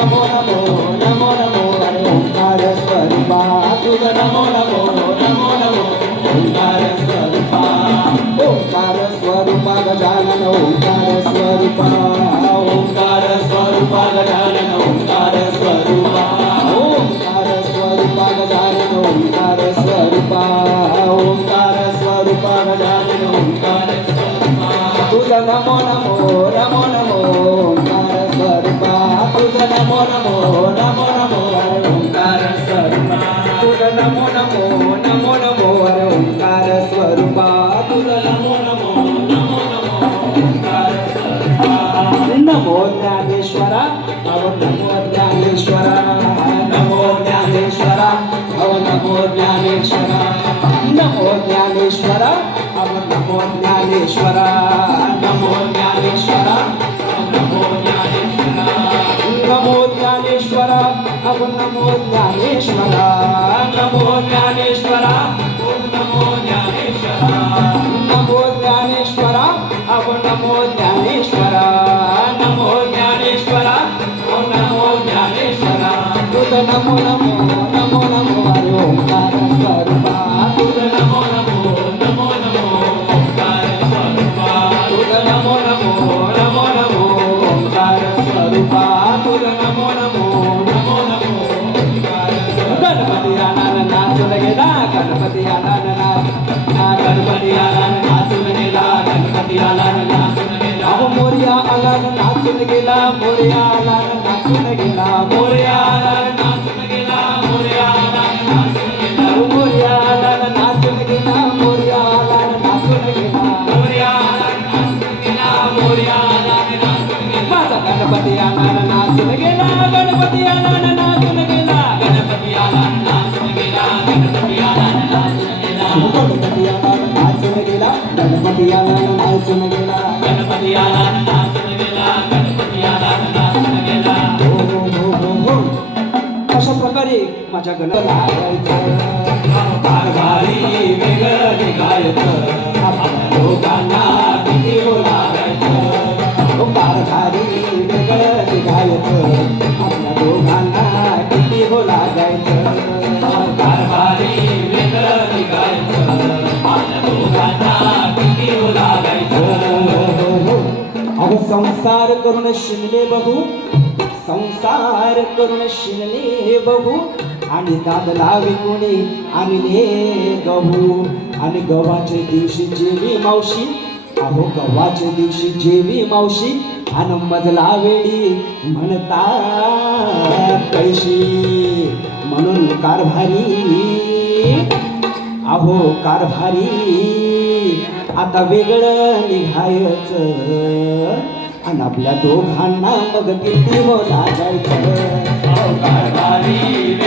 नमो नमो नमो नमो अरे ओंकार स्वरूपा तुझं नमो नमो नमो नमो ओंकार स्वरूपा ओंकार स्वरूपा गजानन ओंकार स्वरूपा ओंकार स्वरूपा गजानन ओंकार स्वरूपा ओंकार स्वरूपा गजानन ओंकार स्वरूपा ओंकार स्वरूपा गजानन ओंकार स्वरूपा तुझं Namo Namo Namo Namo Jnaneshwara, Namo Namo Jnaneshwara, Namo Jnaneshwara, Namo Namo Namo Namo Jnaneshwara, Namo Jnaneshwara, Namo Namo Namo Namo Jnaneshwara, Namo Jnaneshwara, Namo Jnaneshwara, Namo Jnaneshwara, Namo Namo Jnaneshwara, Namo Jnaneshwara, Namo Jnaneshwara, Namo Namo Jnaneshwara, Namo Jnaneshwara, Namo Jnaneshwara, Namo ఓం నమో జ్ఞానేశ్వర నమో జ్ఞానేశ్వర ఓం నమో జ్ఞానేశ్వర. నమో జ్ఞానేశ్వర ఓం నమో జ్ఞానేశ్వర. నమో జ్ఞానేశ్వర ఓం నమో నమో नाचून गेला गणपती आनंद नाच गणपती आनंद नाचून गेला गणपती आनंद नाचून गेला अहो मोर्या आला न नाचून गेला मोर्या आला न नाचून गेला मोर्या आला न नाचून गेला मोर्या आला न नाचून गेला अहो मोर्या आला न नाचून गेला मोर्या आला न नाचून गेला मोर्या आला न नाचून गेला मोर्या आला न नाचून गेला माझा गणपती आला न नाचून गेला गणपती आला न नाचून गेला अशा प्रकारे माझ्या गणपती संसार करून शिनले बघू. संसार करून शिनले बघू. आणि दादला विकुणी कोणी आणले गहू. आणि गव्हाच्या दिवशी जेवी मावशी. अहो गव्हाच्या दिवशी जेवी मावशी. आणि मजला वेळी म्हणता कैशी म्हणून कारभारी. अहो कारभारी. आता वेगळं निघायचं. आणि आपल्या दोघांना मग किती बोलायचं? अहो